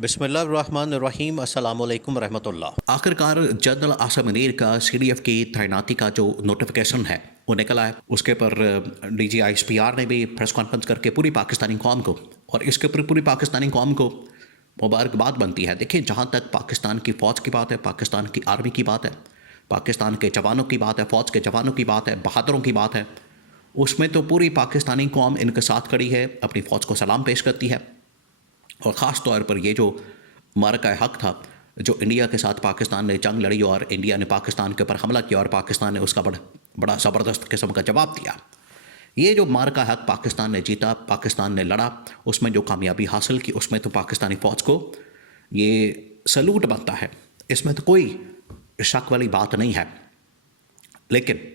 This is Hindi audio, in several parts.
बिस्मिल्लाहिर्रहमानिर्रहीम अस्सलाम वालेकुम रहमतुल्लाह। आखिरकार जनरल आसिम मुनीर का सीडीएफ की तैनाती का जो नोटिफिकेशन है वो निकला है। उसके पर डीजी आईएसपीआर ने भी प्रेस कॉन्फ्रेंस करके पूरी पाकिस्तानी कौम को और इसके ऊपर पूरी पाकिस्तानी कौम को मुबारकबाद बनती है। देखिए, जहाँ तक पाकिस्तान की फ़ौज की बात है, पाकिस्तान की आर्मी की बात है, पाकिस्तान के जवानों की बात है, फ़ौज के जवानों की बात है, बहादुरों की बात है, उसमें तो पूरी पाकिस्तानी कौम इनके साथ खड़ी है, अपनी फ़ौज को सलाम पेश करती है। और ख़ास तौर पर ये जो मार्का हक था, जो इंडिया के साथ पाकिस्तान ने जंग लड़ी और इंडिया ने पाकिस्तान के ऊपर हमला किया और पाकिस्तान ने उसका बड़ा बड़ा ज़बरदस्त किस्म का जवाब दिया। ये जो मार्का हक पाकिस्तान ने जीता, पाकिस्तान ने लड़ा, उसमें जो कामयाबी हासिल की, उसमें तो पाकिस्तानी फ़ौज को ये सलूट बनता है, इसमें तो कोई शक वाली बात नहीं है। लेकिन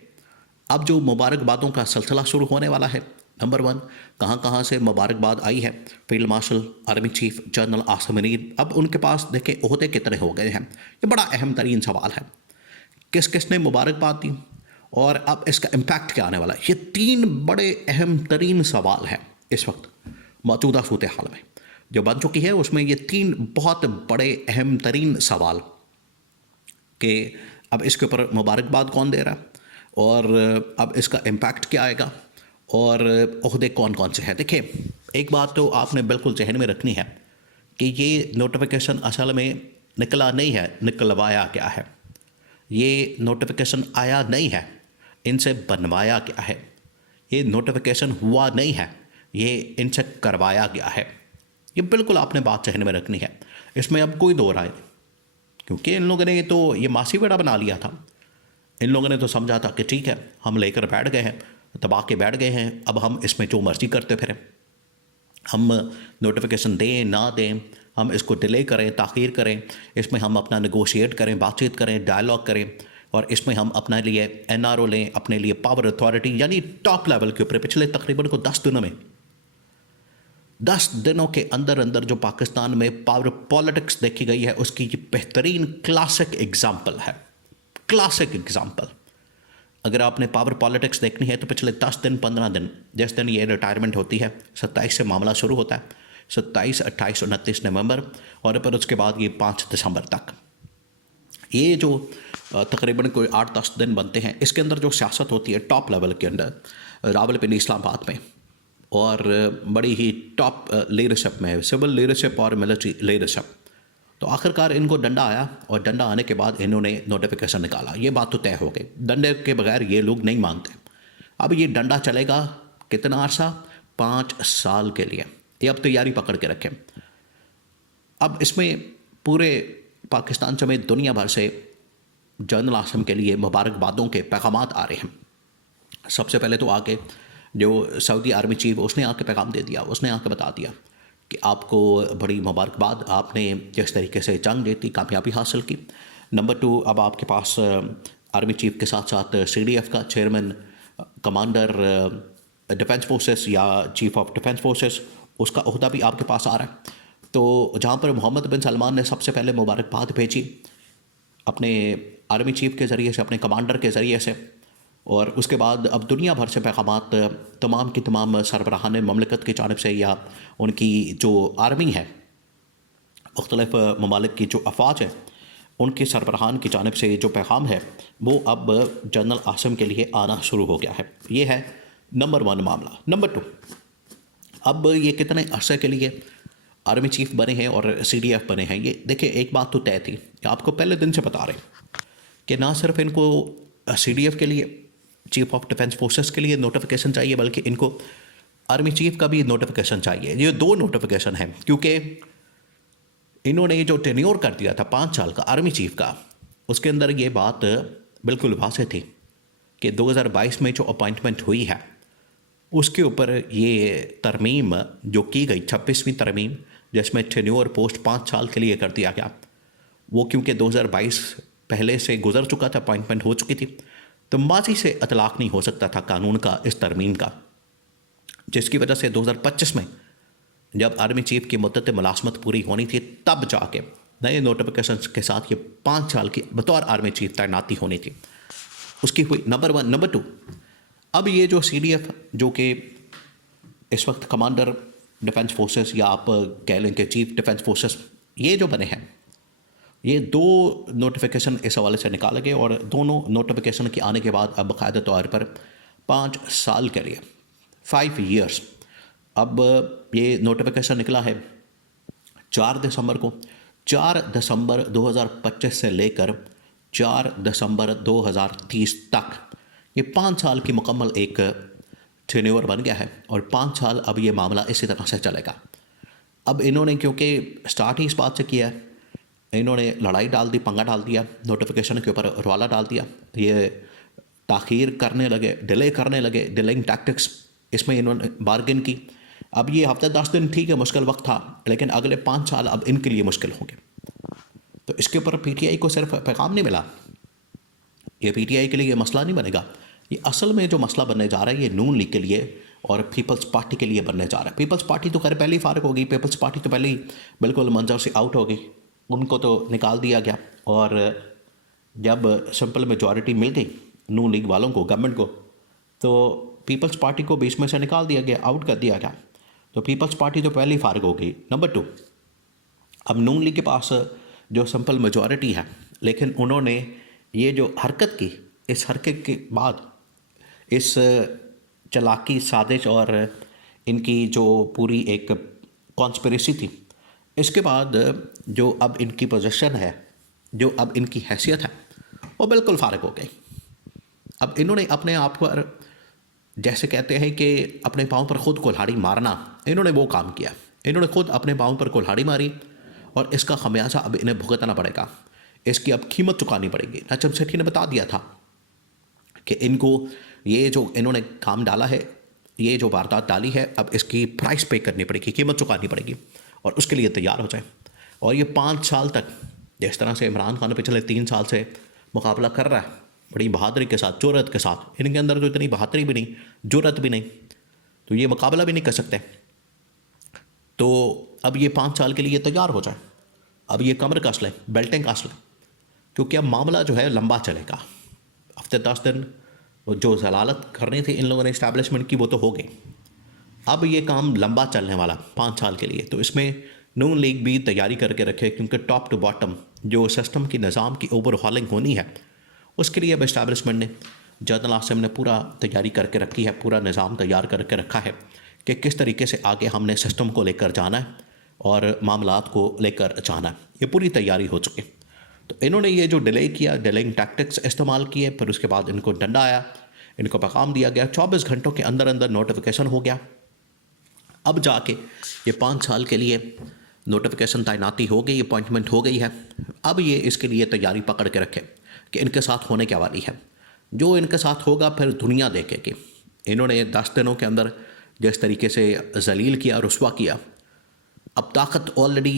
अब जो मुबारकबादों का सिलसिला शुरू होने वाला है, नंबर वन, कहाँ कहाँ से मुबारकबाद आई है। Field marshal army chief general Asim Munir, अब उनके पास देखें ओहदे कितने हो गए हैं, ये बड़ा अहम तरीन सवाल है। किस किस ने मुबारकबाद दी और अब इसका इम्पैक्ट क्या आने वाला है, ये तीन बड़े अहम तरीन सवाल हैं इस वक्त मौजूदा सूरत हाल में जो बन चुकी है। उसमें ये तीन बहुत बड़े अहम तरीन सवाल कि अब इसके ऊपर मुबारकबाद कौन दे रहा है और अब इसका इम्पैक्ट क्या आएगा और ओहदे कौन कौन से हैं। देखिए, एक बात तो आपने बिल्कुल जहन में रखनी है कि ये नोटिफिकेशन असल में निकला नहीं है, निकलवाया गया है। ये नोटिफिकेशन आया नहीं है, इनसे बनवाया गया है। ये नोटिफिकेशन हुआ नहीं है, ये इनसे करवाया गया है। ये बिल्कुल आपने बात जहन में रखनी है, इसमें अब कोई दो राय नहीं, क्योंकि इन लोगों ने तो ये मासी बेड़ा बना लिया था। इन लोगों ने तो समझा था कि ठीक है, हम लेकर बैठ गए हैं, दबा के बैठ गए हैं, अब हम इसमें जो मर्जी करते फिरें, हम नोटिफिकेशन दें ना दें, हम इसको डिले करें, ताख़ीर करें, इसमें हम अपना नेगोशिएट करें, बातचीत करें, डायलॉग करें और इसमें हम अपने लिए एनआरओ लें, अपने लिए पावर अथॉरिटी, यानी टॉप लेवल के ऊपर पिछले तकरीबन को 10 दिनों में, 10 दिनों के अंदर अंदर जो पाकिस्तान में पावर पॉलिटिक्स देखी गई है, उसकी ये बेहतरीन क्लासिक एग्जाम्पल है। क्लासिक एग्जाम्पल, अगर आपने पावर पॉलिटिक्स देखनी है तो पिछले 10 दिन 15 दिन, जिस दिन ये रिटायरमेंट होती है, 27 से मामला शुरू होता है, 27, 28, 29 नवंबर और फिर उसके बाद ये 5 दिसंबर तक, ये जो तकरीबन कोई 8-10 दिन बनते हैं, इसके अंदर जो सियासत होती है टॉप लेवल के अंदर रावलपिंडी इस्लामाबाद में और बड़ी ही टॉप लीडरशिप में, सिविल लीडरशिप और मिलिट्री लीडरशिप, तो आखिरकार इनको डंडा आया और डंडा आने के बाद इन्होंने नोटिफिकेशन निकाला। ये बात तो तय हो गई, डंडे के बगैर ये लोग नहीं मानते। अब ये डंडा चलेगा कितना अर्सा, 5 साल के लिए। ये अब तैयारी पकड़ के रखें। अब इसमें पूरे पाकिस्तान समेत दुनिया भर से जनरल आसिम के लिए मुबारकबादों के पैगामात आ रहे हैं। सबसे पहले तो आके जो सऊदी आर्मी चीफ, उसने आके पैगाम दे दिया, उसने आके बता दिया कि आपको बड़ी मुबारकबाद, आपने जिस तरीके से जंग जीती, कामयाबी हासिल की। नंबर 2, अब आपके पास आर्मी चीफ के साथ साथ सीडीएफ का चेयरमैन, कमांडर डिफेंस फोर्सेस या चीफ ऑफ डिफेंस फोर्सेस, उसका ओहदा भी आपके पास आ रहा है। तो जहाँ पर मोहम्मद बिन सलमान ने सबसे पहले मुबारकबाद भेजी अपने आर्मी चीफ के ज़रिए से, अपने कमांडर के ज़रिए से, और उसके बाद अब दुनिया भर से पैगामात तमाम की तमाम सरबराहान ममलिकत की जानिब से या उनकी जो आर्मी है, मुख्तलिफ ममालिक की जो अफवाज है, उनके सरबराहान की जानिब से जो पैगाम है वो अब जनरल आसिम के लिए आना शुरू हो गया है। ये है नंबर 1 मामला। नंबर 2, अब ये कितने अरसे के लिए आर्मी चीफ बने हैं और सीडीएफ बने हैं, ये देखिए, एक बात तो तय थी, आपको पहले दिन से बता रहे कि ना सिर्फ इनको सीडीएफ के लिए, चीफ ऑफ डिफेंस फोर्सेस के लिए नोटिफिकेशन चाहिए, बल्कि इनको आर्मी चीफ का भी नोटिफिकेशन चाहिए। ये 2 नोटिफिकेशन हैं, क्योंकि इन्होंने जो टेन्योर कर दिया था 5 साल का आर्मी चीफ का, उसके अंदर ये बात बिल्कुल वाज़ेह थी कि 2022 में जो अपॉइंटमेंट हुई है उसके ऊपर ये तरमीम जो की गई, 26वीं तरमीम, जिसमें टेन्योर पोस्ट 5 साल के लिए कर दिया गया, वो क्योंकि 2022 पहले से गुजर चुका था, अपॉइंटमेंट हो चुकी थी, तो माजी से इतलाक़ नहीं हो सकता था कानून का, इस तरमीम का, जिसकी वजह से 2025 में जब आर्मी चीफ की मुद्दत मुलाजमत पूरी होनी थी, तब जाके नए नोटिफिकेशन के साथ ये 5 साल की बतौर आर्मी चीफ तैनाती होनी थी, उसकी हुई। नंबर 1। नंबर 2, अब ये जो सीडीएफ, जो कि इस वक्त कमांडर डिफेंस फोर्सेस या आप कह लें कि चीफ डिफेंस फोर्सेस ये जो बने हैं, ये 2 नोटिफिकेशन इस हवाले से निकाले गए और दोनों नोटिफिकेशन के आने के बाद अब बाकायदा तौर पर 5 साल के लिए 5 ईयर्स अब ये नोटिफिकेशन निकला है 4 दिसंबर को। 4 दिसंबर 2025 से लेकर 4 दिसंबर 2030 तक ये 5 साल की मुकम्मल एक टेन्योर बन गया है और 5 साल अब ये मामला इसी तरह से चलेगा। अब इन्होंने क्योंकि स्टार्ट ही इस बात से किया है, इन्होंने लड़ाई डाल दी, पंगा डाल दिया, नोटिफिकेशन के ऊपर रौला डाल दिया, ये ताख़ीर करने लगे, डिले करने लगे, डिलेइंग टैक्टिक्स इसमें इन्होंने बार्गेन की। अब ये हफ्ते 10 दिन ठीक है, मुश्किल वक्त था, लेकिन अगले 5 साल अब इनके लिए मुश्किल होंगे। तो इसके ऊपर पीटीआई को सिर्फ पैगाम नहीं मिला, ये पीटीआई के लिए ये मसला नहीं बनेगा। ये असल में जो मसला बनने जा रहा है ये नून लीग के लिए और पीपल्स पार्टी के लिए बनने जा रहा है। पीपल्स पार्टी तो खैर पहले ही फारग हो गई, पीपल्स पार्टी तो पहले ही बिल्कुल मंजर से आउट हो गई, उनको तो निकाल दिया गया। और जब सिंपल मेजॉरिटी मिल गई नून लीग वालों को, गवर्नमेंट को, तो पीपल्स पार्टी को बीच में से निकाल दिया गया, आउट कर दिया गया। तो पीपल्स पार्टी तो पहले ही फारग हो गई। नंबर 2, अब नून लीग के पास जो सिंपल मेजॉरिटी है, लेकिन उन्होंने ये जो हरकत की, इस हरकत के बाद इस चालाकी साजिश और इनकी जो पूरी एक कॉन्स्पिरेसी थी, इसके बाद जो अब इनकी पोजीशन है, जो अब इनकी हैसियत है, वो बिल्कुल फारग हो गई। अब इन्होंने अपने आप पर, जैसे कहते हैं कि अपने पाँव पर ख़ुद कुल्हाड़ी मारना, इन्होंने वो काम किया। इन्होंने ख़ुद अपने पाँव पर कुल्हाड़ी मारी और इसका खमियाजा अब इन्हें भुगतना पड़ेगा, इसकी अब कीमत चुकानी पड़ेगी। नजम सेठी ने बता दिया था कि इनको ये जो इन्होंने काम डाला है, ये जो वारदात डाली है, अब इसकी प्राइस पे करनी पड़ेगी, कीमत चुकानी पड़ेगी और उसके लिए तैयार हो जाए। और ये 5 साल तक जिस तरह से इमरान खान पिछले 3 साल से मुकाबला कर रहा है, बड़ी बहादुरी के साथ, जुर्रत के साथ, इनके अंदर तो इतनी बहादुरी भी नहीं, जुर्रत भी नहीं, तो ये मुकाबला भी नहीं कर सकते। तो अब ये 5 साल के लिए तैयार हो जाए, अब ये कमर कस लें, बेल्टें कस लें, क्योंकि अब मामला जो है लंबा चलेगा। हफ्ते 10 दिन जो जलालत करनी थी इन लोगों ने इस्टेब्लिशमेंट की, वो तो हो गई। अब ये काम लंबा चलने वाला 5 साल के लिए, तो इसमें नून लीग भी तैयारी करके रखे, क्योंकि टॉप टू बॉटम जो सिस्टम की निज़ाम की ओवरहॉलिंग होनी है, उसके लिए अब इस्टेब्लिशमेंट ने, जनरल आसिम ने पूरा तैयारी करके रखी है, पूरा निज़ाम तैयार करके रखा है कि किस तरीके से आगे हमने सिस्टम को लेकर जाना है और मामलात को लेकर जाना है। ये पूरी तैयारी हो चुकी। तो इन्होंने ये जो डिले किया, डिलेइंग टैक्टिक्स इस्तेमाल किए, फिर उसके बाद इनको डंडा आया, इनको पैगाम दिया गया, 24 घंटों के अंदर अंदर नोटिफिकेशन हो गया। अब जाके ये 5 साल के लिए नोटिफिकेशन तैनाती हो गई, अपॉइंटमेंट हो गई है। अब ये इसके लिए तैयारी पकड़ के रखे कि इनके साथ होने क्या वाली है। जो इनके साथ होगा फिर दुनिया देखेगी। इन्होंने 10 दिनों के अंदर जिस तरीके से जलील किया, रुस्वा किया, अब ताकत ऑलरेडी,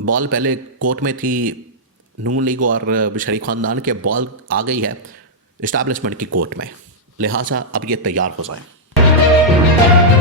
बॉल पहले कोर्ट में थी नून लीग और शरीफ ख़ानदान के, बॉल आ गई है इस्टेब्लिशमेंट की कोर्ट में, लिहाजा अब ये तैयार हो जाए।